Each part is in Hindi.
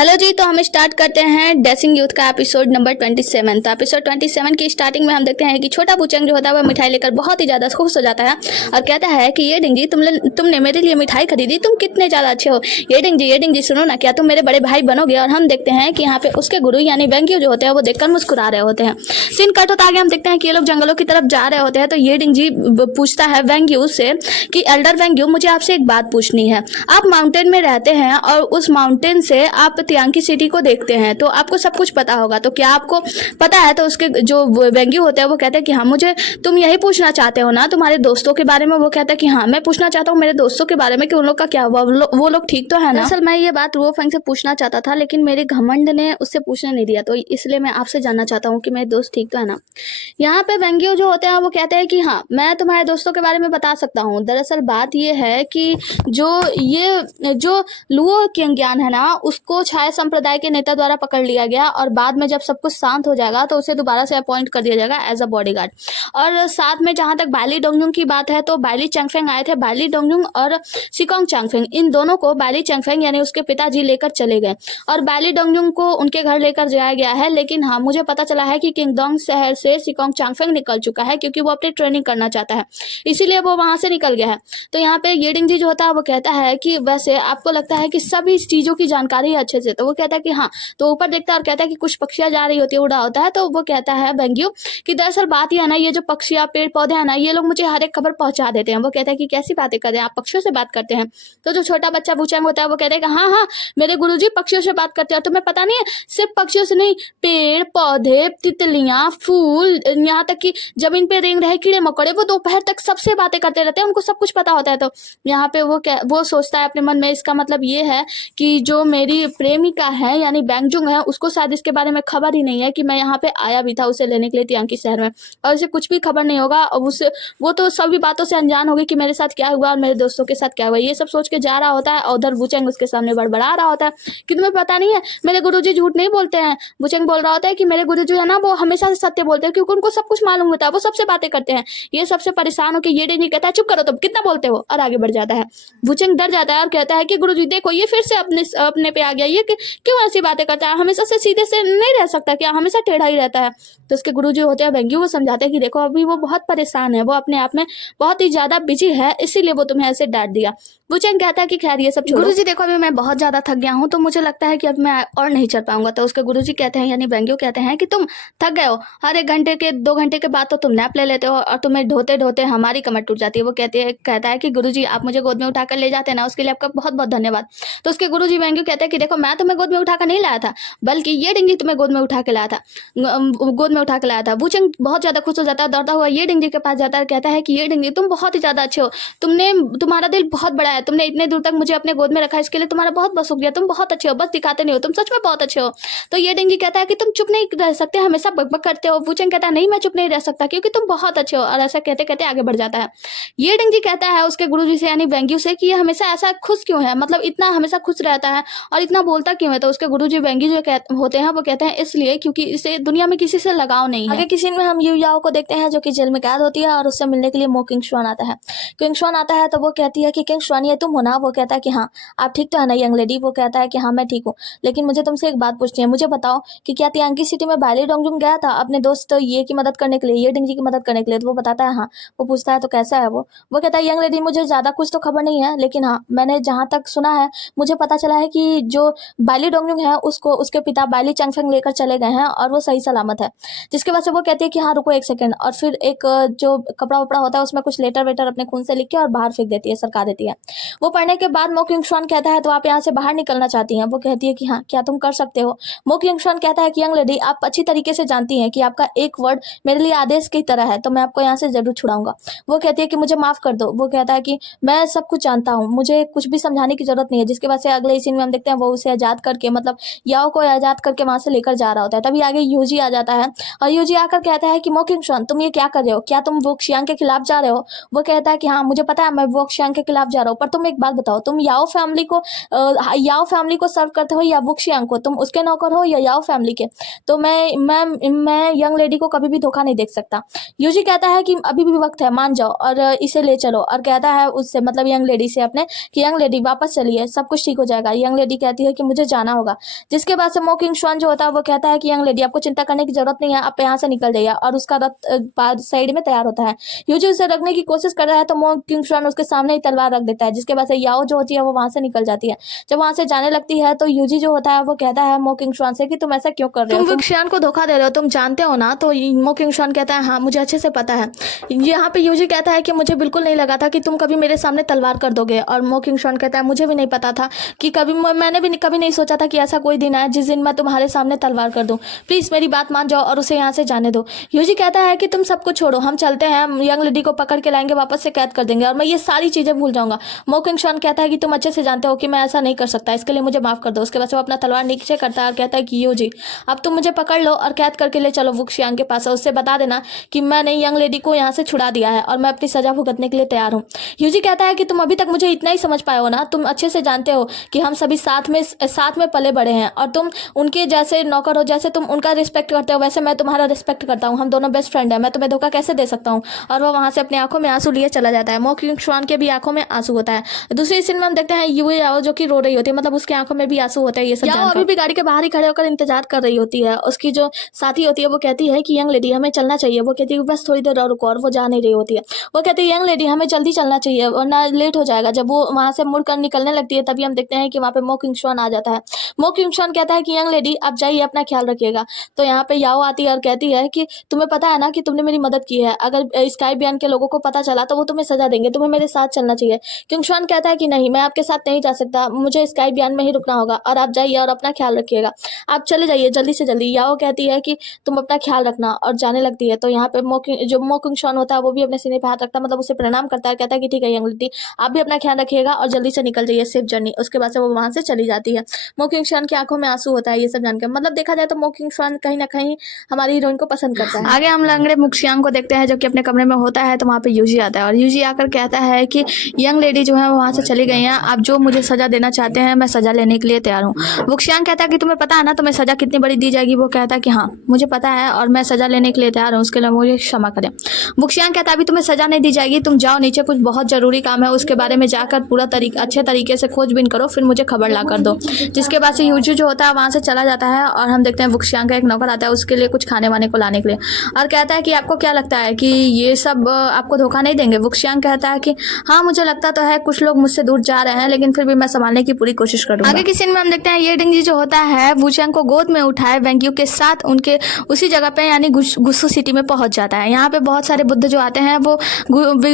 हेलो जी। तो हम स्टार्ट करते हैं डेसिंग यूथ का एपिसोड नंबर 27। तो एपिसोड 27 की स्टार्टिंग में हम देखते हैं कि छोटा बुचंग जो होता है वह मिठाई लेकर बहुत ही ज़्यादा खुश हो जाता है और कहता है कि ये डिंगी तुमने मेरे लिए मिठाई खरीदी, तुम कितने ज़्यादा अच्छे हो। ये डिंगी सुनो ना, क्या तुम मेरे बड़े भाई बनोगे। और हम देखते हैं कि यहाँ पे उसके गुरु यानी वेंग्यू जो होते हैं वो देखकर मुस्कुरा रहे होते हैं। सीन कट होता आगे हम देखते हैं कि ये लोग जंगलों की तरफ जा रहे होते हैं। तो ये डिंगी पूछता है वेंग्यू से कि एल्डर वेंग्यू, मुझे आपसे एक बात पूछनी है। आप माउंटेन में रहते हैं और उस माउंटेन से आप तियांकी सिटी को देखते हैं, तो आपको सब कुछ पता होगा, तो क्या आपको पता है। तो उसके जो वेंग्यू होते हैं वो कहते हैं कि हाँ, मुझे तुम यही पूछना चाहते हो ना तुम्हारे दोस्तों के बारे में। वो कहता है कि हाँ, मैं पूछना चाहता हूँ मेरे दोस्तों के बारे में कि उन लोग का क्या हुआ, वो लोग ठीक तो है ना। दरअसल मैं ये बात रुओफेंग से पूछना चाहता था, लेकिन मेरे घमंड ने उससे पूछने नहीं दिया, तो इसलिए मैं आपसे जानना चाहता हूँ कि मेरे दोस्त ठीक तो है ना। यहाँ पे वेंग्यू जो होते हैं वो कहते हैं कि हाँ, मैं तुम्हारे दोस्तों के बारे में बता सकता हूँ। दरअसल बात ये है कि जो लुओ किंगयान है ना, उसको छाया संप्रदाय के नेता द्वारा पकड़ लिया गया और बाद में जब सब कुछ शांत हो जाएगा तो उसे दोबारा से अपॉइंट कर दिया जाएगा एज अ बॉडीगार्ड। और साथ में जहां तक बाइली डोंगजुंग की बात है, तो बाइली चैंगफेंग आए थे। बाइली डोंगजुंग और सिकोंग चैंगफेंग, इन दोनों को बाइली चैंगफेंग यानी उसके पिताजी लेकर चले गए और बाइली डोंगजुंग को उनके घर लेकर जाया गया है। लेकिन हाँ, मुझे पता चला है कि किंगडोंग शहर से सिकोंग चैंगफेंग निकल चुका है क्योंकि वो अपनी ट्रेनिंग करना चाहता है, इसीलिए वो वहां से निकल गया है। तो यहाँ पे येडिंग जी जो होता है वो कहता है कि वैसे आपको लगता है कि सभी चीजों की जानकारी है अच्छे से। तो वो कहता है कि हाँ। तो ऊपर देखता है और कहता है कि कुछ पक्षियां जा रही होती है, उड़ा होता है। तो वो कहता है वेंग्यू कि दरअसल बात यह है ना, ये जो पक्षियां पेड़ पौधे हैं ना, ये लोग मुझे हर एक खबर पहुंचा देते हैं। वो कहता है कि कैसी बातें कर रहे हैं आप, पक्षियों से बात करते हैं। तो जो छोटा बच्चा बुचंग होता है वो कहता है कि हाँ हाँ, मेरे गुरुजी पक्षियों से बात करते हैं। तुम्हें पता नहीं है, सिर्फ पक्षियों से नहीं, पेड़ पौधे, तितलियां, फूल, यहाँ तक कि जमीन पे रेंग रहे कीड़े मकोड़े, वो दोपहर तक सबसे बातें करते रहते हैं, उनको सब कुछ पता होता है। तो यहाँ पे वो सोचता है अपने मन में, इसका मतलब ये है कि जो मेरी प्रेमिका है यानी बैंगजुंग है, उसको शायद इसके बारे में खबर ही नहीं है कि मैं यहाँ पे आया भी था उसे लेने के लिए तियांकी शहर में, और उसे कुछ भी खबर नहीं होगा। और वो तो सभी बातों से अनजान होगी कि मेरे साथ क्या हुआ और मेरे दोस्तों के साथ क्या हुआ। ये सब सोच के जा रहा होता है और उधर बुचेंग उसके सामने बड़बड़ा रहा होता है कि तुम्हें पता नहीं है, मेरे गुरुजी झूठ नहीं बोलते हैं। बुचेंग बोल रहा होता है कि मेरे गुरुजी है ना, वो हमेशा से सत्य बोलते हैं क्योंकि उनको सब कुछ मालूम होता है, वो सबसे बातें करते हैं। ये सबसे परेशान होकर ये नहीं कहता है चुप करो तुम, कितना बोलते हो, और आगे बढ़ जाता है। बुचेंग डर जाता है और कहता है कि गुरुजी देखो, ये फिर से अपने पे आ गया, ये क्यों ऐसी बातें करता है, हमेशा से सीधे से नहीं रह सकता क्या, हमेशा टेढ़ा ही रहता है। तो उसके गुरुजी होते हैं वेंग्यू, वो समझाते हैं कि देखो अभी वो बहुत परेशान है, वो अपने आप में बहुत ही ज्यादा बिजी है, इसीलिए वो तुम्हें ऐसे डांट दिया। बुचेंग कहता है कि खैर ये सब छोड़ो, गुरुजी देखो अभी मैं बहुत ज्यादा थक गया हूँ, तो मुझे लगता है कि अब मैं और नहीं चल पाऊंगा। तो उसके गुरुजी कहते हैं यानी वेंग्यू कहते हैं कि तुम थक गए हो, हर 1 घंटे के 2 घंटे के बाद तो तुम नैप ले लेते हो और तुम्हें ढोते ढोते हमारी कमर टूट जाती है। वो कहता है कि गुरुजी आप मुझे गोद में उठाकर ले जाते हैं ना, उसके लिए आपका बहुत बहुत धन्यवाद। तो उसके गुरुजी वेंग्यू कहते हैं कि देखो मैं तुम्हें गोद में उठाकर नहीं लाया था, बल्कि ये डिंगी तुम्हें गोद में उठा के लाया था, गोद में उठा के लाया था। बुचेंग बहुत ज्यादा खुश हो जाता है, दौड़ता हुआ ये डिंगी के पास जाता है, कहता है कि ये डिंगी तुम बहुत ही ज्यादा अच्छे हो, तुम्हारा दिल बहुत बड़ा है, तुमने इतने दूर तक मुझे अपने गोद में रखा, इसके लिए तुम्हारा बहुत बहुत शुक्रिया, तुम बहुत अच्छे हो, बस दिखाते नहीं हो, तुम सच में बहुत अच्छे हो। तो ये डिंगी कहता है कि तुम चुप नहीं रह सकते, हमेशा बकबक करते हो। बुचेंग कहता है नहीं, मैं चुप नहीं रह सकता क्योंकि तुम बहुत अच्छे हो, और ऐसा कहते कहते आगे बढ़ जाता है। ये डिंगी कहता है उसके गुरुजी से यानी वेंग्यू से कि ये हमेशा ऐसा खुश क्यों है, मतलब इतना हमेशा खुश रहता है और इतना बोलता क्यों है। तो उसके गुरुजी वेंग्यू जो होते हैं वो कहते हैं इसलिए क्योंकि इसे दुनिया में किसी से लगाव नहीं है। आगे की सीन में हम यू याओ को देखते हैं जो कि जेल में कैद होती है और उससे मिलने के लिए मो किंगशुआन आता है। किंगशुआन आता है तो वो कहती है कि किंगशुआन ये तुम हो ना। वो कहता है कि हाँ, आप ठीक तो है ना यंग लेडी। वो कहता है कि हाँ मैं ठीक हूँ, लेकिन मुझे तुमसे एक बात पूछनी है, मुझे बताओ कि क्या तियांकी सिटी में बाइली डोंगजुंग गया था अपने दोस्त ये की मदद करने के लिए, ये डिंगी की मदद करने के लिए। तो वो बताता है हाँ। वो पूछता है तो कैसा है वो कहता है यंग लेडी मुझे ज्यादा कुछ तो खबर नहीं है, लेकिन हाँ मैंने जहां तक सुना है मुझे पता चला है कि जो बाइली डोंगजुंग है उसको उसके पिता बाइली चैंगफेंग लेकर चले गए हैं और वो सही सलामत है। जिसके वजह से वो कहती है कि हाँ रुको 1 सेकंड, और फिर एक जो कपड़ा वपड़ा होता है उसमें कुछ लेटर वेटर अपने खून से लिख के और बाहर फेंक देती है, सरका देती है। वो पढ़ने के बाद मो किंगशुआन कहता है तो आप यहाँ से बाहर निकलना चाहती हैं। वो कहती है कि हाँ क्या तुम कर सकते हो। मो किंगशुआन कहता है कि यंग लेडी आप अच्छी तरीके से जानती हैं कि आपका एक वर्ड मेरे लिए आदेश की तरह है, तो मैं आपको यहाँ से जरूर छुड़ाऊंगा। वो कहती है कि मुझे माफ कर दो। वो कहता है कि मैं सब कुछ जानता हूँ, मुझे कुछ भी समझाने की जरूरत नहीं है। जिसके बाद से अगले सीन में हम देखते हैं वो उसे आजाद करके, मतलब याओ को आजाद करके वहां से लेकर जा रहा होता है। तभी आगे यूजी आ जाता है और यूजी आकर कहता है कि मो किंगशुआन तुम ये क्या कर रहे हो, क्या तुम वोक्शियांग के खिलाफ जा रहे हो। वो कहता है कि हाँ मुझे पता है मैं वोक्शियांग के खिलाफ जा रहा हूँ, पर तुम एक बात बताओ, तुम याओ फैमिली को सर्व करते हो या वुक्शियांग को? तुम उसके नौकर हो या याओ फैमिली के? तो मैं यंग लेडी को कभी भी धोखा नहीं देख सकता। यूजी कहता है कि अभी भी वक्त है, मान जाओ और इसे ले चलो, और कहता है उससे, मतलब यंग लेडी से अपने, कि यंग लेडी वापस चलिए, सब कुछ ठीक हो जाएगा। यंग लेडी कहती है कि मुझे जाना होगा, जिसके बाद से मो किंगशुआन जो होता है वो कहता है कि यंग लेडी आपको चिंता करने की जरूरत नहीं है, आप यहाँ से निकल जाइए, और उसका रथ साइड में तैयार होता है। यूजी उसे रखने की कोशिश कर रहा है तो मो किंगशुआन उसके सामने ही तलवार रख देता है, जिसके बाद से याओ जो होती है वो वहां से निकल जाती है। जब वहां से जाने लगती है तो यूजी जो होता है वो कहता है मो किंगशुआन से कि तुम ऐसा क्यों कर रहे हो, तुम वुक्शियान को धोखा दे रहे हो, तुम जानते हो ना? तो मो किंगशुआन कहता है हाँ मुझे अच्छे से पता है। यहाँ पे यूजी कहता है कि मुझे बिल्कुल नहीं लगा था कि तुम कभी मेरे सामने तलवार कर दोगे, और मो किंगशुआन कहता है मुझे भी नहीं पता था कि मैंने भी कभी नहीं सोचा था कि ऐसा कोई दिन आए जिस दिन मैं तुम्हारे सामने तलवार कर दूं। प्लीज मेरी बात मान जाओ और उसे यहाँ से जाने दो। यूजी कहता है कि तुम सबको छोड़ो, हम चलते हैं, यंग लेडी को पकड़ के लाएंगे, वापस से कैद कर देंगे और मैं ये सारी चीजें भूल जाऊंगा। मो किंगशुआन कहता है कि तुम अच्छे से जानते हो कि मैं ऐसा नहीं कर सकता, इसके लिए मुझे माफ कर दो। उसके बाद वो अपना तलवार नीचे करता है और कहता है कि यूजी अब तुम मुझे पकड़ लो और कैद करके ले चलो वुक्शियांग के पास, उससे बता देना कि मैंने यंग लेडी को यहाँ से छुड़ा दिया है और मैं अपनी सजा भुगतने के लिए तैयार हूँ। यूजी कहता है कि तुम अभी तक मुझे इतना ही समझ पाए हो ना, तुम अच्छे से जानते हो कि हम सभी साथ में पले बड़े हैं और तुम उनके जैसे नौकर हो, जैसे तुम उनका रिस्पेक्ट करते हो वैसे मैं तुम्हारा रिस्पेक्ट करता हूँ, हम दोनों बेस्ट फ्रेंड हैं, मैं तुम्हें धोखा कैसे दे सकता हूँ। और वो वहां से अपनी आंखों में आंसू लिए चला जाता है। मो किंगशुआन के भी आंखों में आंसू होता है। दूसरी सीन में हम देखते हैं यूए याओ जो कि रो रही होती है, मतलब उसकी आंखों में भी आंसू होता है। ये सब जानकर अभी भी गाड़ी के बाहर ही खड़े होकर इंतजार कर रही होती है। उसकी जो साथी होती है वो कहती है कि यंग लेडी हमें चलना चाहिए, वो कहती है बस थोड़ी देर और रुको, और वो जा नहीं रही होती है। वो कहती है यंग लेडी हमें जल्दी चलना चाहिए वरना लेट हो जाएगा। जब वो वहां से मुड़कर निकलने लगती है तभी हम देखते हैं कि वहां पे मो किंगशुआन आ जाता है। मो किंगशुआन कहता है कि यंग लेडी आप जाइए, अपना ख्याल रखिएगा। तो यहाँ पे याओ आती है और कहती है कि तुम्हें पता है ना कि तुमने मेरी मदद की है, अगर स्काई बियॉन्ड के लोगों को पता चला तो वो तुम्हें सजा देंगे, तुम्हें मेरे साथ चलना चाहिए। किंगशुआन कहता है कि नहीं, मैं आपके साथ नहीं जा सकता, मुझे स्काई बियॉन्ड में ही रुकना होगा और आप जाइए और अपना ख्याल रखिएगा, आप चले जाइए जल्दी से जल्दी। याओ कहती है कि तुम अपना ख्याल रखना और जाने लगती है। तो यहाँ पे मो किंगशुआन होता है वो भी अपने सीने पे हाथ रखता है, मतलब उसे प्रणाम करता है, कहता है कि ठीक है यंग लेडी आप भी अपना ख्याल रखिएगा और जल्दी से निकल जाइए, सेफ जर्नी। उसके बाद से वो वहां से चली जाती है। मो किंगशुआन की आंखों में आंसू होता है ये सब जानकर, मतलब देखा जाए तो मो किंगशुआन कहीं ना कहीं हमारी हीरोइन को पसंद करता है। आगे हम लंगड़े वुक्शियांग को देखते हैं जो कि अपने कमरे में होता है। तो वहाँ पे यूजी आता है और यूजी आकर कहता है कि यंग लेडी जो है वो वहाँ से चली गई हैं, आप जो मुझे सजा देना चाहते हैं मैं सजा लेने के लिए तैयार हूँ। वुक्शियांग कहता है कि तुम्हें पता है ना तुम्हें सजा कितनी बड़ी दी जाएगी? वो कहता है कि हाँ मुझे पता है और मैं सजा लेने के लिए तैयार हूँ, उसके लिए मुझे क्षमा करें। वुक्शियांग कहता है अभी तुम्हें सजा नहीं दी जाएगी, तुम जाओ नीचे, कुछ बहुत जरूरी काम है, उसके बारे में जाकर पूरा अच्छे तरीके से खोजबीन करो, फिर मुझे खबर ला कर दो। जिसके बाद से यूजी जो होता है वहाँ से चला जाता है और हम देखते हैं वुक्शियांग का एक नौकर आता है उसके लिए कुछ खाने वाने को लाने के लिए, और कहता है कि आपको क्या लगता है कि ये सब आपको धोखा नहीं देंगे? वुक्शियांग कहता है कि हाँ मुझे लगता तो है कुछ लोग मुझसे दूर जा रहे हैं, लेकिन फिर भी मैं संभालने की पूरी कोशिश करूंगा। आगे की सीन में हम देखते हैं ये डिंगी जो होता है वुचेंग को गोद में उठाए वेंग्यू के साथ उनके उसी जगह पे यानी गुस्सू सिटी में पहुंच जाता है। यहाँ पे बहुत सारे बुद्ध जो आते हैं वो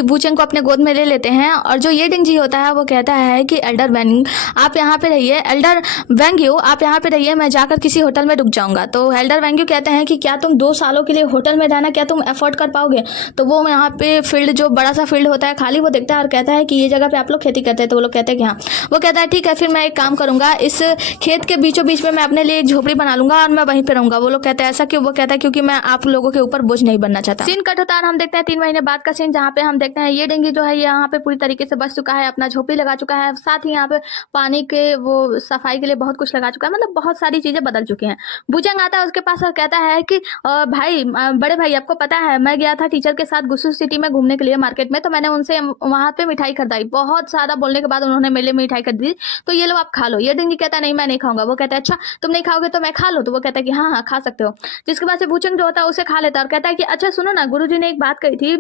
वुचेंग को अपने गोद में ले लेते हैं, और जो ये डिंगी होता है वो कहता है कि एल्डर वेंग आप यहाँ पे रहिए, एल्डर वेंग्यू आप यहाँ पे रहिए, मैं जाकर किसी होटल में रुक जाऊंगा। तो एल्डर वेंग्यू कहते हैं कि क्या तुम 2 सालों के लिए होटल में रहना क्या तुम अफोर्ड कर पाओगे? तो वो यहाँ पे फील्ड जो बड़ा सा फील्ड होता है खाली वो देखता है और कहता है कि ये जगह पे आप लोग खेती करते हैं? तो वो लोग कहते हैं कि हाँ। वो कहता है ठीक है फिर मैं एक काम करूंगा, इस खेत के बीचों बीच में मैं अपने लिए एक झोपड़ी बना लूंगा और मैं वहीं पे रहूंगा। वो लोग कहते हैं ऐसा क्यों? वो कहता है क्योंकि मैं आप लोगों के ऊपर बोझ नहीं बनना चाहता। सीन कट होता है, हम देखते हैं 3 महीने बाद का सीन जहाँ पे हम देखते हैं ये डिंगी जो है यहाँ पे पूरी तरीके से बच चुका है, अपना झोपड़ी लगा चुका है, साथ ही यहाँ पे पानी के वो सफाई के लिए बहुत कुछ लगा चुका है, मतलब बहुत सारी चीजें बदल चुकी हैं। वुचेंग आता है उसके पास और कहता है कि भाई बड़े भाई आपको पता है मैं गया था टीचर के साथ गुस्सू सिटी में घूमने के लिए मार्केट में, तो मैंने उनसे वहां पे मिठाई खरीदाई, बहुत सारा बोलने के बाद उन्होंने मेरे लिए मिठाई खरीद दी, तो ये लो आप खा लो। ये डिंगी कहता है नहीं मैं नहीं खाऊंगा। वो कहता है अच्छा तुम नहीं खाओगे तो मैं खा लो? तो वो कहता है कि हाँ हाँ खा सकते हो। जिसके बाद से वुचेंग जो होता है उसे खा लेता है और कहता है कि अच्छा सुनो ना, गुरुजी ने एक बात कही थी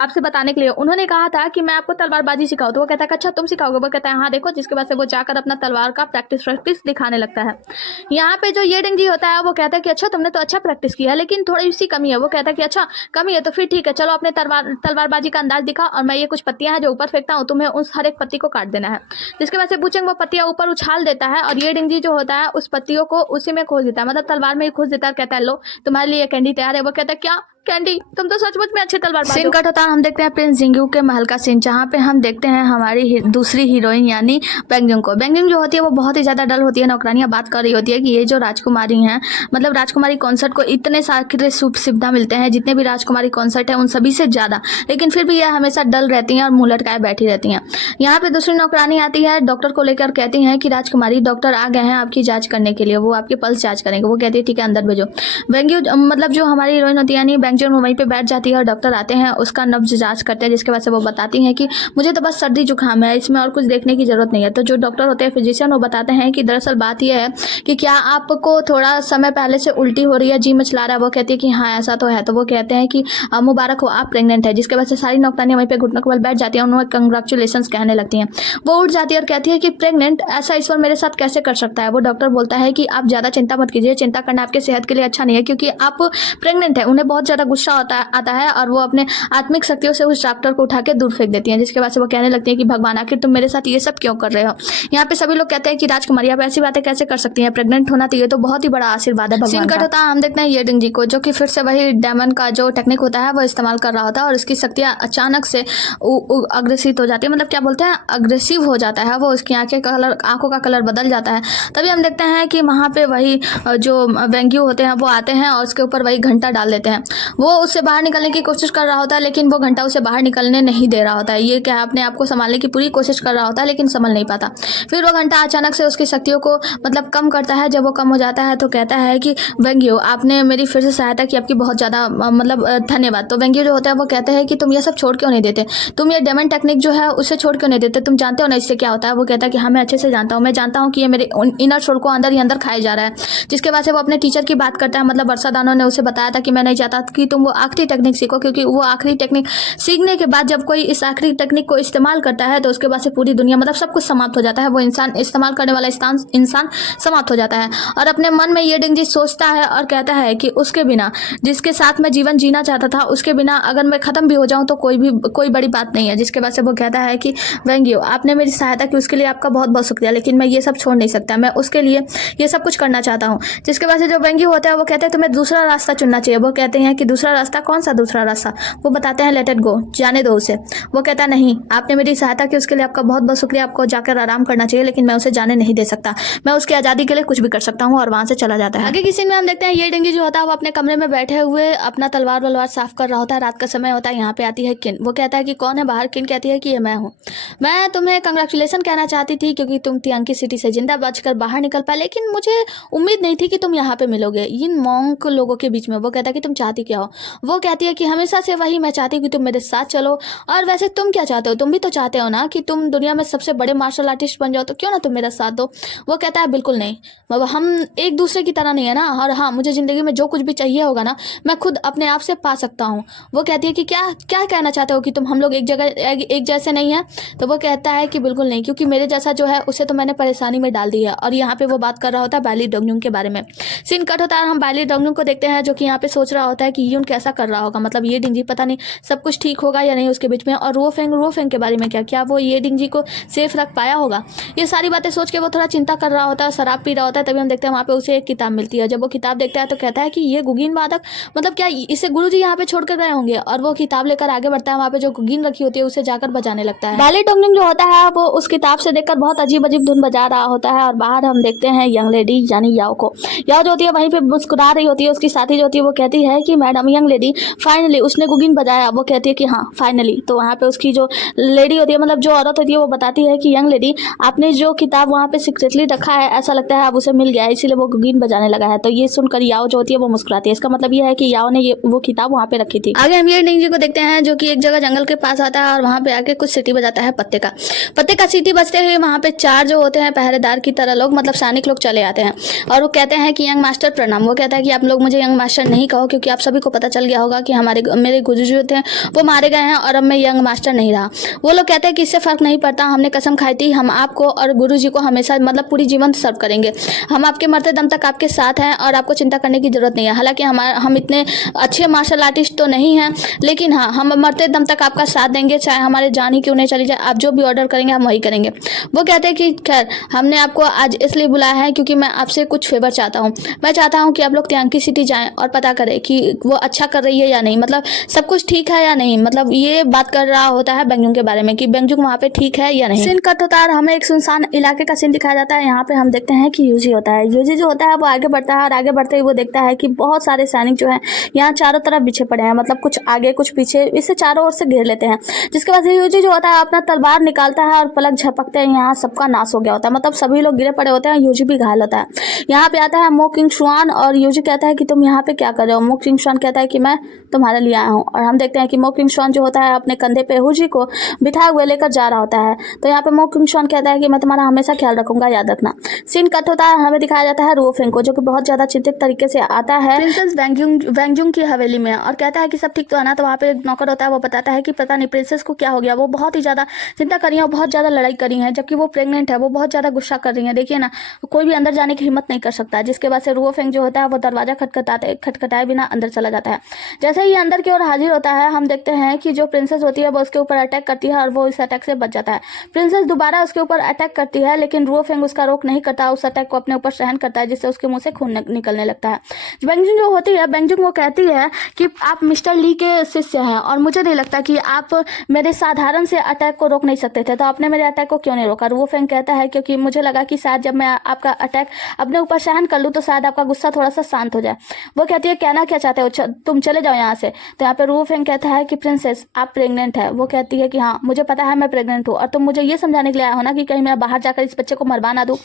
आपसे बताने के लिए, उन्होंने कहा था कि मैं आपको तलवारबाजी सिखाऊं। तो वो कहता है अच्छा तुम सिखाओगे? वो कहता है हाँ देखो। जिसके बाद से वो जाकर अपना तलवार का प्रैक्टिस दिखाने लगता है। यहाँ पे जो ये डिंगी होता है वो कहता है कि अच्छा तुमने तो अच्छा प्रैक्टिस किया है लेकिन थोड़ी सी कमी है। वो कहता है कि अच्छा कमी है तो फिर ठीक है, चलो अपने तलवारबाजी का अंदाज दिखा, और मैं ये कुछ पत्तियां हैं जो ऊपर फेंकता हूँ, तुम्हें उस हर एक पत्ती को काट देना है। जिसके बाद से वुचेंग वो पत्तियां ऊपर उछाल देता है और ये डिंगी जो होता है उस पत्तियों को उसी में खोज देता है, मतलब तलवार में ही खोज देता है। कहता है लो तुम्हारे लिए कैंडी तैयार है। वो कहता है क्या? कैंडी तुम तो सचमुच में अच्छे तलवारबाज हो। सीन कट होता है, हम देखते हैं प्रिंस जिंगू के महल का सीन, जहाँ पे हम देखते हैं हमारी दूसरी हीरोइन यानी बैंगजिंग को। बैंगजिंग जो होती है वो बहुत ही ज़्यादा डल होती है। नौकरानियाँ बात कर रही होती है कि ये जो राजकुमारी हैं, मतलब राजकुमारी कॉन्सर्ट को इतने सारे सुख सुविधा मिलते हैं, जितने भी राजकुमारी कॉन्सर्ट है उन सभी से ज़्यादा, लेकिन फिर भी यह हमेशा डल रहती हैं और मुँह लटकाए बैठी रहती हैं। यहाँ पे दूसरी नौकरानी आती है, डॉक्टर को लेकर कहती हैं कि राजकुमारी डॉक्टर आ गए हैं आपकी जाँच करने के लिए, वो आपके पल्स जाँच करेंगे। वो कहती है ठीक है अंदर भेजो। बैंगजिंग मतलब जो हमारी हीरोइन होती है यानी बैंगजिंग वहीं पे बैठ जाती है और डॉक्टर आते हैं, उसका नब्ज जांच करते हैं, जिसके बाद से वो बताती हैं कि मुझे तो बस सर्दी जुकाम है, इसमें और कुछ देखने की जरूरत नहीं है। तो जो डॉक्टर होते हैं फिजिशियन, वो बताते हैं कि दरअसल बात यह है कि क्या आपको थोड़ा समय पहले से उल्टी हो रही है, जी मचला रहा है। वो कहती है कि हाँ ऐसा तो है। तो वो कहते हैं कि मुबारक हो आप प्रेग्नेंट है, जिसके बाद से सारी नौकरानियां वहीं पे घुटनों के बल बैठ जाती हैं, उन्हें कंग्रेचुलेशन कहने लगती हैं। वो उठ जाती है और कहती है कि प्रेग्नेंट, ऐसा ईश्वर मेरे साथ कैसे कर सकता है। वो डॉक्टर बोलता है कि आप ज़्यादा चिंता मत कीजिए, चिंता करना आपके सेहत के लिए अच्छा नहीं है, क्योंकि आप प्रेग्नेंट है। उन्हें बहुत ज़्यादा गुस्सा आता है और वो अपने आत्मिक शक्तियों से उस डॉक्टर को उठा के दूर फेंक देती हैं, जिसके बाद से वो कहने लगती है कि भगवान आखिर तुम मेरे साथ ये सब क्यों कर रहे हो। यहाँ पे सभी लोग कहते हैं कि राजकुमारी आप ऐसी बातें कैसे कर सकती हैं, प्रेग्नेंट होना तो ये तो बहुत ही बड़ा आशीर्वाद है भगवान का। होता है, हम देखते हैं ये डिंग जी को, जो कि फिर से वही डायमंड का जो टेक्निक होता है वो इस्तेमाल कर रहा होता है और उसकी शक्तियाँ अचानक से अग्रेसिव हो जाती है, मतलब क्या बोलते हैं अग्रेसिव हो जाता है वो, उसकी आंखों का कलर बदल जाता है। तभी हम देखते हैं कि वहाँ पे वही जो वेंग्यू होते हैं वो आते हैं और उसके ऊपर वही घंटा डाल देते हैं। वो उससे बाहर निकलने की कोशिश कर रहा होता है, लेकिन वो घंटा उसे बाहर निकलने नहीं दे रहा होता है। ये क्या अपने आप को संभालने की पूरी कोशिश कर रहा होता है, लेकिन संभल नहीं पाता। फिर वो घंटा अचानक से उसकी शक्तियों को मतलब कम करता है। जब वो कम हो जाता है तो कहता है कि वेंग्यू आपने मेरी फिर से सहायता की, आपकी बहुत ज़्यादा मतलब धन्यवाद। तो वेंग्यू जो होता है वो कहते हैं कि तुम ये सब छोड़ क्यों नहीं देते, तुम ये डायमंड टेक्निक जो है उसे छोड़ क्यों नहीं देते, तुम जानते हो ना इससे क्या होता है। वो कहता है कि हाँ मैं अच्छे से जानता हूँ, मैं जानता हूँ कि ये मेरे इनर सोल को अंदर ही अंदर खाया जा रहा है। जिसके बाद से वो अपने टीचर की बात करता है, मतलब वर्षा दानो ने उसे बताया था कि मैं नहीं चाहता कि तुम वो आखिरी टेक्निक सीखो, क्योंकि वो आखिरी टेक्निक सीखने के बाद जब कोई इस आखिरी टेक्निक को इस्तेमाल करता है तो उसके बाद से पूरी दुनिया मतलब सब कुछ समाप्त हो जाता है। वो इंसान इस्तेमाल करने वाला इंसान समाप्त हो जाता है। और अपने मन में ये डिंजी सोचता है और कहता है कि उसके बिना, जिसके साथ मैं जीवन जीना चाहता था, उसके बिना अगर मैं खत्म भी हो जाऊं तो कोई बड़ी बात नहीं है। जिसके बाद से वो कहता है कि वेंग्यू आपने मेरी सहायता की, उसके लिए आपका बहुत बहुत शुक्रिया, लेकिन मैं ये सब छोड़ नहीं सकता, मैं उसके लिए ये सब कुछ करना चाहता हूँ। जिसके बाद से जो वेंग्यू होता है वो कहते हैं तुम्हें दूसरा रास्ता चुनना चाहिए। वो कहते हैं कि दूसरा रास्ता, कौन सा दूसरा रास्ता। वो बताते हैं लेट इट गो, जाने दो उसे। वो कहता है नहीं, आपने मेरी सहायता की, उसके लिए आपका बहुत बहुत शुक्रिया, आपको जाकर आराम करना चाहिए, लेकिन मैं उसे जाने नहीं दे सकता, मैं उसकी आज़ादी के लिए कुछ भी कर सकता हूँ। और वहाँ से चला जाता है। आगे की सीन में हम देखते हैं ये डिंगी जो होता है वो अपने कमरे में बैठे हुए अपना तलवार साफ कर रहा होता है। रात का समय होता है। यहाँ पे आती है किन। वो कहता है कि कौन है बाहर। किन कहती है कि ये मैं हूँ, मैं तुम्हें कंग्रेचुलेसन कहना चाहती थी क्योंकि तुम तियांकी सिटी से जिंदा बचकर बाहर निकल पाए, लेकिन मुझे उम्मीद नहीं थी कि तुम यहाँ पे मिलोगे इन मॉन्क लोगों के बीच में। वो कहता है कि तुम चाहती क्या हो। वो कहती है कि हमेशा से वही, मैं चाहती हूँ कि तुम मेरे साथ चलो। और वैसे तुम क्या चाहते हो, तुम भी तो चाहते हो ना कि तुम दुनिया में सबसे बड़े मार्शल आर्टिस्ट बन जाओ, तो क्यों ना तुम मेरा साथ दो। वो कहता है बिल्कुल नहीं, हम एक दूसरे की तरह नहीं है ना, और हाँ मुझे ज़िंदगी में जो कुछ भी चाहिए होगा ना मैं खुद अपने आप से पा सकता हूँ। वो कहती है कि क्या क्या कहना चाहते हो कि तुम हम लोग एक जैसे नहीं हैं। तो वो कहता है कि बिल्कुल नहीं, क्योंकि मेरे जैसा जो है उसे तो मैंने परेशानी में डाल दी है। और यहाँ पे वो बात कर रहा होता है बैली डोंगनुंग के बारे में। सीन कट होता है, हम बैली डोंगनुंग को देखते हैं जो कि यहाँ पे सोच रहा होता है कि यून कैसा कर रहा होगा, मतलब ये डिंजी पता नहीं सब कुछ ठीक होगा या नहीं उसके बीच में। और रोफेंग के बारे में क्या वो ये डिंजी को सेफ रख पाया होगा। ये सारी बातें सोच के वो थोड़ा चिंता कर रहा होता है, शराब पी रहा होता है। तभी हम देखते हैं वहाँ पे उसे एक किताब मिलती है। जब वो किताब देखता है तो कहता है कि ये गुगीन वादक, मतलब क्या इसे गुरुजी यहाँ पे छोड़ कर गए होंगे। और वो किताब लेकर आगे बढ़ता है, वहाँ पे जो गुगीन रखी होती है उसे जाकर बजाने लगता है। बैली डोंगनुंग जो होता है वो उस किताब से देखकर बहुत अजीब अजीब धुन बजा रहा होता है। और बाहर हम देखते हैं यंग लेडी यानी याओ को। याओ जो होती है वहीं पे मुस्कुरा रही होती है। उसकी साथी जो होती है वो कहती है कि मैडम यंग लेडी फाइनली उसने गुगीन बजाया। वो कहती है कि हाँ फाइनली। तो वहाँ पे उसकी जो लेडी होती है, मतलब जो औरत होती है, वो बताती है कि यंग लेडी आपने जो किताब वहाँ पे सीक्रेटली रखा है, ऐसा लगता है अब उसे मिल गया है, इसीलिए वो गुगीन बजाने लगा है। तो ये सुनकर याओ जो होती है वो मुस्कुराती है। इसका मतलब ये है कि याओ ने वो किताब वहाँ पे रखी थी। आगे हम ये डिंग जी को देखते हैं जो कि एक जगह जंगल के पास आता है और वहाँ पे आके कुछ सीटी बजाता है पत्ते का सीटी बजते हुए वहाँ पे चार जो होते हैं पहरेदार की तरह लोग, मतलब सैनिक लोग चले आते हैं। और वो कहते हैं कि यंग मास्टर प्रणाम। वो कहता है कि आप लोग मुझे यंग मास्टर नहीं कहो, क्योंकि आप सभी को पता चल गया होगा कि मेरे गुरुजी जो थे वो मारे गए हैं और अब मैं यंग मास्टर नहीं रहा। वो लोग कहते हैं कि इससे फर्क नहीं पड़ता, हमने कसम खाई थी हम आपको और गुरुजी को हमेशा मतलब पूरी जीवन सर्व करेंगे। हम आपके मरते दम तक आपके साथ हैं और आपको चिंता करने की जरूरत नहीं है। हालांकि हम इतने अच्छे मार्शल आर्टिस्ट तो नहीं हैं, लेकिन हाँ हम मरते दम तक आपका साथ देंगे, चाहे हमारे जान ही क्यों नहीं चली जाए। आप जो भी ऑर्डर करेंगे हम वही करेंगे। वो कहते हैं कि खैर हमने आपको आज इसलिए बुलाया है क्योंकि मैं आपसे कुछ फेवर चाहता हूँ। मैं चाहता हूँ कि आप लोग तियांकी सिटी जाएं और पता करें कि वो अच्छा कर रही है या नहीं, मतलब सब कुछ ठीक है या नहीं, मतलब ये बात कर रहा होता है बेंगजुंग के बारे में कि बेंगजुंग वहाँ पे ठीक है या नहीं। सीन कट होता है और हमें एक सुनसान इलाके का सीन दिखाया जाता है। यहाँ पे हम देखते हैं कि यूजी होता है। यूजी जो होता है वो आगे बढ़ता है और आगे बढ़ते ही वो देखता है कि बहुत सारे सैनिक जो है यहाँ चारों तरफ बिछे पड़े हैं, मतलब कुछ आगे कुछ पीछे, इसे चारों ओर से घेर लेते हैं। जिसके बाद यूजी जो होता है अपना तलवार निकालता है और पलक झपकते हैं यहाँ सबका नाश हो गया होता है, मतलब सभी लोग गिरे पड़े होते हैं, यूजी भी घायल होता है। यहाँ पे आता है मो किंगशुआन और यूजी कहता है कि तुम यहाँ पे क्या कर रहे हो। मो किंगशुआन कहता है कि मैं तुम्हारे लिए आया हूँ, और हम देखते हैं कि मो किंगशुआन जो होता है अपने कंधे पे यूजी को बिठा हुए लेकर जा रहा होता है। तो यहाँ पे मो किंगशुआन कहता है कि मैं तुम्हारा हमेशा ख्याल रखूंगा, याद रखना। सीन कट होता है, हमें दिखाया जाता है रुओ फेंग को, जो कि बहुत ज्यादा चिंतित तरीके से आता है प्रिंसेस वेंगजुंग की हवेली में और कहता है कि सब ठीक तो है ना। तो वहाँ पे एक नौकर होता है, वो बताता है कि पता नहीं प्रिंसेस को क्या हो गया, वो बहुत ही ज्यादा चिंता करी है और बहुत ज्यादा लड़ाई करी है, जबकि वो प्रेग्नेंट है, वो बहुत ज्यादा गुस्सा कर रही है। देखिए ना, कोई भी अंदर जाने की हिम्मत नहीं कर सकता। जिसके बाद से रुओ फेंग जो होता है वो दरवाजा खटखटाए बिना अंदर चला जाता है। जैसे ही अंदर की ओर हाजिर होता है, हम देखते हैं कि जो प्रिंसेस होती है वो उसके ऊपर अटैक करती है और वो इस अटैक से बच जाता है। प्रिंसेस दोबारा उसके ऊपर अटैक करती है, लेकिन रुओ फेंग उसका रोक नहीं करता, उस अटैक को अपने ऊपर सहन करता है, जिससे उसके मुंह से खून निकलने लगता है। बेंगजुंग जो होती है, बेंगजुंग वो कहती है कि आप मिस्टर ली के शिष्य हैं और मुझे नहीं लगता कि आप मेरे साधारण से अटैक को रोक नहीं सकते थे, तो आपने मेरे अटैक को क्यों नहीं रोका। रुओ फेंग कहता है क्योंकि मुझे लगा कि शायद जब मैं आपका अटैक अपने ऊपर सहन कर लूँ तो शायद आपका गुस्सा थोड़ा सा शांत हो जाए। वो कहती है कहना क्या चाहते हो, तुम चले जाओ यहाँ से। तो यहाँ पे रुओ फेंग कहता है कि प्रिंसेस आप प्रेग्नेंट है। वो कहती है कि हाँ मुझे पता है मैं प्रेग्नेंट हूँ, और तुम मुझे ये समझाने के लिए आया हो ना कि कहीं मैं बाहर जाकर इस बच्चे को मरवा ना दूँ।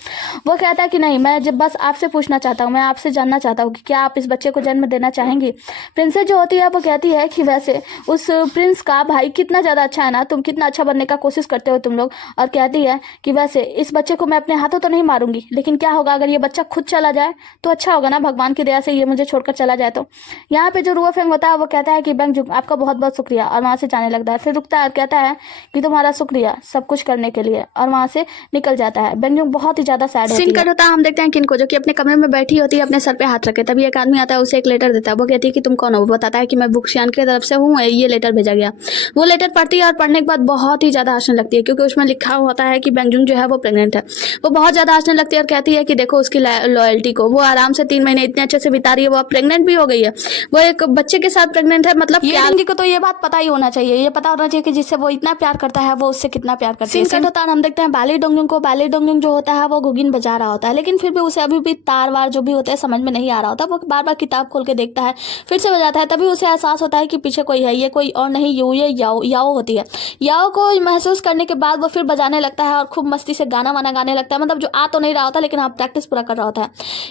वो कहता है कि नहीं, मैं जब बस आपसे पूछना चाहता हूँ, मैं आपसे जानना चाहता हूँ कि क्या आप इस बच्चे को जन्म देना चाहेंगी। प्रिंसेस जो होती है वो कहती है कि वैसे उस प्रिंस का भाई कितना ज़्यादा अच्छा है ना, तुम कितना अच्छा बनने का कोशिश करते हो तुम लोग। और कहती है कि वैसे इस बच्चे को मैं अपने हाथों तो नहीं मारूंगी, लेकिन क्या होगा अगर ये बच्चा खुद चला जाए तो अच्छा होगा ना, भगवान की दया से ये मुझे छोड़कर चला जाए। तो यहाँ पे जो रुओ फेंग होता है वो कहता है कि बेंगजुंग आपका बहुत बहुत शुक्रिया, और वहाँ से जाने लगता है। फिर रुकता है और कहता है कि तुम्हारा शुक्रिया सब कुछ करने के लिए, और वहाँ से निकल जाता है। बेंगजुंग बहुत ही ज्यादा सैड होती है। सीन कट होता है, हम देखते हैं किनको, जो कि अपने कमरे में बैठी होती है अपने सर पे हाथ रखे। तभी एक आदमी आता है, उसे एक लेटर देता है। वो कहती है कि तुम कौन हो। वो बताता है कि मैं बुक्शियान की तरफ से हूँ, ये लेटर भेजा गया। वो लेटर पढ़ती है और पढ़ने के बाद बहुत ही ज्यादा हंसने लगती है, क्योंकि उसमें लिखा होता है कि बेंगजुंग जो है वो प्रेग्नेंट है। वो बहुत ज्यादा हंसने लगती है और कहती है कि देखो उसकी लॉयल्टी को, वो आराम से 3 महीने इतने अच्छे से बिता रही है, वो अब प्रेग्नेंट भी हो गई है, वो एक बच्चे के साथ प्रेग्नेंट है। मतलब ये को तो ये बात पता ही होना चाहिए, ये पता होना चाहिए कि जिससे वो इतना प्यार करता है वो उससे कितना प्यार करती है। सीन होता है, हम देखते हैं बाली डोंगजुंग को। बाली डोंगजुंग जो होता है वो गुगिन बजा रहा होता है, लेकिन फिर भी उसे अभी भी तार वार जो भी होते हैं समझ में नहीं आ रहा होता। वो बार बार किताब खोल के देखता है, फिर से बजाता है। तभी उसे एहसास होता है कि पीछे कोई है, ये कोई और नहीं ये याओ होती है। याओ को महसूस करने के बाद वो फिर बजाने लगता है और खूब मस्ती से गाना वाना गाने लगता है, मतलब जो आ तो नहीं रहा होता लेकिन हाँ प्रैक्टिस पूरा कर रहा होता है।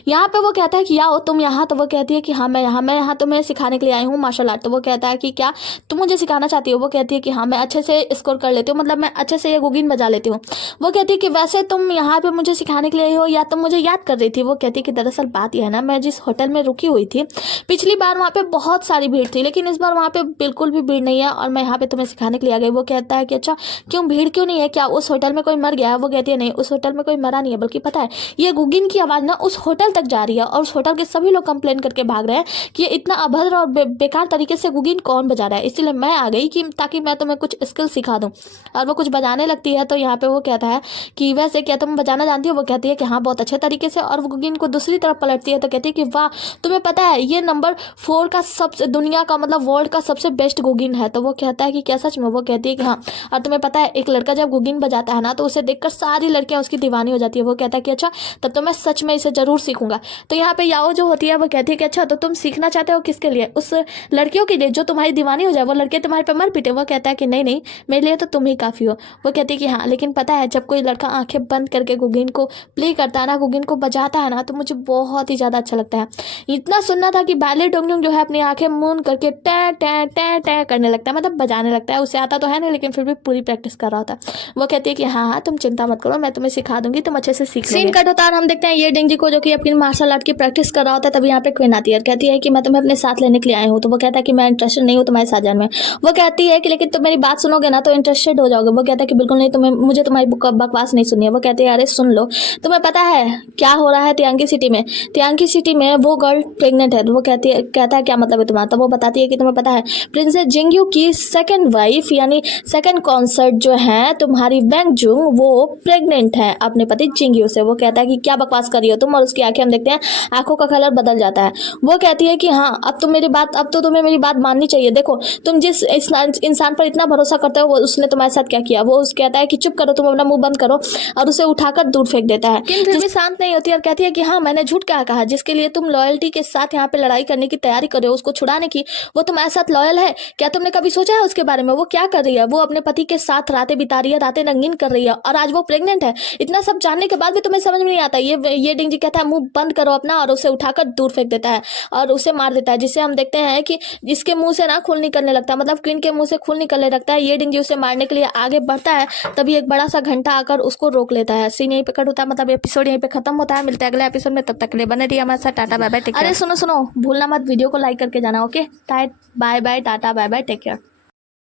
यहाँ पे वो कहता है कि याओ तुम यहाँ। तो वो कहती है कि हाँ मैं यहाँ तुम्हें सिखाने के लिए आई हूँ मार्शल आर्ट। तो वो कहता है कि क्या तुम मुझे सिखाना चाहती हो। वो कहती है कि हाँ मैं अच्छे से स्कोर कर लेती हूँ, मतलब मैं अच्छे से ये गुगिन बजा लेती हूँ। वो कहती है कि वैसे तुम यहाँ पे मुझे सिखाने के लिए आई हो या तुम मुझे याद कर रही थी। वो कहती है कि दरअसल बात यह है ना, मैं जिस होटल में रुकी हुई थी पिछली बार वहाँ पे बहुत सारी भीड़ थी, लेकिन इस बार वहाँ पे बिल्कुल भी भीड़ नहीं है और मैं यहाँ पे तुम्हें सिखाने के लिए आ गई। वो कहता है कि अच्छा क्यों भीड़ क्यों नहीं है, क्या उस होटल में कोई मर गया है। वो कहती है नहीं, उस होटल में कोई मरा नहीं है, बल्कि पता है ये गुगिन की आवाज़ ना उस होटल तक जा रही है और उस होटल के सभी लोग कंप्लेन करके भाग रहे हैं कि ये इतना अभद्र और बेकार तरीके से गुगिन कौन बजा रहा है। इसलिए मैं आ गई कि ताकि मैं तुम्हें कुछ स्किल सिखा दूँ। और वो कुछ बजाने लगती है। तो यहाँ पे वो कहता है कि वैसे क्या तुम बजाना जानती हो। वो कहती है कि हाँ बहुत अच्छे तरीके से। और वो गुगिन को दूसरी तरफ पलटती है तो कहती है कि वाह तुम्हें पता है ये नंबर 4 का सबसे दुनिया का मतलब वर्ल्ड का सबसे बेस्ट गुगिन है। तो वो कहता है कि क्या सच में। वो कहती है कि हाँ। और तुम्हें पता है एक लड़का जब गुगिन बजाता है ना तो उसे देखकर सारी लड़कियां उसकी दीवानी हो जाती है। वो कहता है कि अच्छा तब तो मैं सच में इसे जरूर सीखूंगा। तो यहाँ पे याओ जो होती है वो कहती है कि अच्छा तो तुम सीखना चाहते हो किसके लिए, उस लड़कियों के लिए जो तुम्हारी दीवानी हो जाए, वो लड़के तुम्हारे पे मर पिटे। वो कहता है कि नहीं मेरे लिए तो तुम ही काफी हो। वो कहती है कि हाँ लेकिन पता है जब कोई लड़का आंखें बंद करके गुगिन को प्ले करता है ना, गुगिन को बजाता है ना, तो मुझे बहुत ही ज्यादा अच्छा लगता है। इतना सुनना था कि बाले डोंगजुंग जो है अपनी आंखें मूंद करके टे टे टे टे करने लगता है, मतलब बजाने लगता है। उसे आता तो है नहीं लेकिन फिर भी पूरी प्रैक्टिस कर रहा होता है। वो कहती है कि हाँ तुम चिंता मत करो, मैं तुम्हें सिखा दूंगी, तुम अच्छे से सीख लोगे। सीन कट होता है, हम देखते हैं ये डेंजी को जो कि अपनी मार्शल आर्ट की प्रैक्टिस कर रहा होता है। तभी यहाँ पे क्वीन आती है और कहती है कि मैं तुम्हें अपने साथ लेने के लिए आई हूँ। तो वो कहता है कि मैं इंटरेस्टेड नहीं हूँ तुम्हारे साथ जाने में। वो कहती है कि लेकिन तुम मेरी बात सुनोगे ना तो इंटरेस्टेड हो जाओगे। वो कहता है कि बिल्कुल नहीं, तुम्हें मुझे तुम्हारी बकवास नहीं सुननी है। वो कहते हैं अरे सुन लो, तुम्हें पता है क्या हो रहा है तियांगी सिटी में। तियांगी सिटी में वो गर्ल प्रेग्नेंट है। तो वो कहता है क्या मतलब करोगे तुम्हारा। तब वो बताती है कि तुम्हें पता है प्रिंसेस जिंगयू की सेकंड वाइफ यानी सेकंड कॉन्सर्ट जो है तुम्हारी वेंग जुंग वो प्रेग्नेंट है अपने पति जिंगयू से। वो कहता है कि क्या बकवास कर रही हो तुम, और उसकी आंखें हम देखते हैं आंखों का कलर बदल जाता है। वो कहती है कि हाँ अब तो तुम्हें मेरी बात माननी चाहिए। देखो तुम जिस इंसान पर इतना भरोसा करते हो वो उसने तुम्हारे साथ क्या किया। वो कहता है कि चुप करो, तुम अपना मुंह बंद करो, और उसे उठाकर दूर फेंक देता है। लेकिन फिर भी शांत नहीं होती और कहती है कि हाँ मैंने झूठ क्या कहा, जिसके लिए तुम लॉयल्टी के साथ यहाँ पे लड़ाई करने की तैयारी कर रहे हो उसको छुड़ाने की, वो तुम्हारे साथ लॉयल है क्या? तुमने कभी सोचा है उसके बारे में? वो क्या कर रही है? वो अपने पति के साथ रातें बिता रही है, रातें रंगीन कर रही है, और आज वो प्रेग्नेंट है। इतना सब जानने के बाद भी तुम्हें समझ में नहीं आता। ये डिंगजी कहता है मुंह बंद करो अपना, और उसे उठाकर दूर फेंक देता है और उसे मार देता है, जिससे हम देखते हैं कि इसके मुंह से ना खून निकलने लगता है, मतलब क्वीन के मुंह से खून निकलने लगता है। ये डिंगजी उसे मारने के लिए आगे बढ़ता है, तभी एक बड़ा सा घंटा आकर उसको रोक लेता है। सीन यहीं पे कट होता है, मतलब एपिसोड यहीं पे खत्म होता है। मिलते हैं अगले एपिसोड में, तब तक के लिए बने रहिए हमारे साथ। Tata bye bye take care. अरे सुनो भूलना मत वीडियो को लाइक करके जाना। Okay bye bye tata bye bye take care.